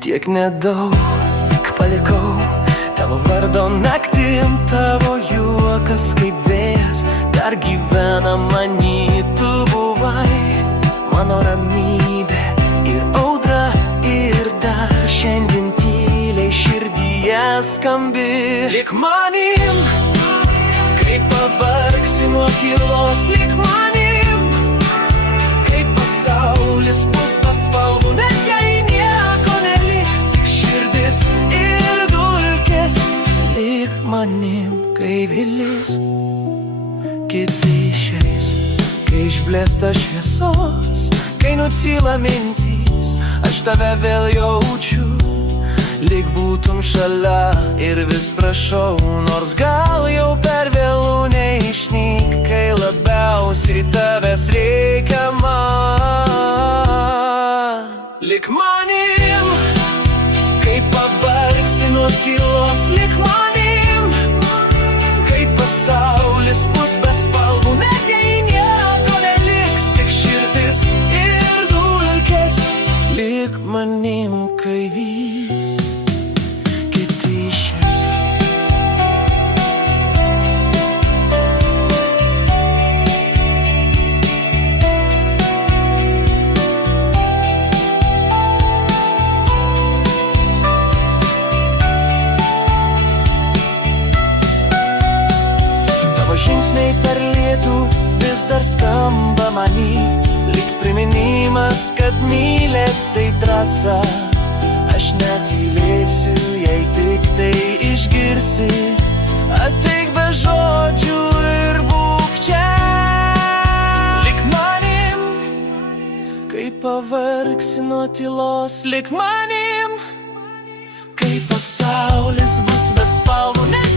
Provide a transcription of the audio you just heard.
tiek nedaug palikau tavo vardo naktim, tavo juokas kaip vėjas dar gyvena many. Tu buvai mano ramybė ir audra, ir dar šiandien tyliai širdyje skambi. Lik manim, kai pavargsi nuo tylos, lik manim, kai pasaulis bus be spalvų, net jei nieko neliks, tik širdis ir dulkės. Lik manim, kai vilis kiti išeis, kai išblėsta šviesos, kai nutyla mintys, aš tave vėl jaučiu, lyg būtum šalia ir vis prašau, nors gal jau per vėlų neišnyk, kai labiausiai tavęs reikia man. Lik manim, kai pavargsi nuo tylos, lik manim, kai pasaulis bus be spalvų, net jei nieko neliks, tik širdis ir dulkės. Lik manim, kai kiti išeis. Tavo žingsniai per lietų vis dar skamba many, lyg priminimas, kad mylėt tai drąsa. Aš netylėsiu, jei tik tai išgirsi, ateik be žodžių ir būk čia. Lik manim, kai pavargsi nuo tylos, lik manim, kai pasaulis bus be spalvų, net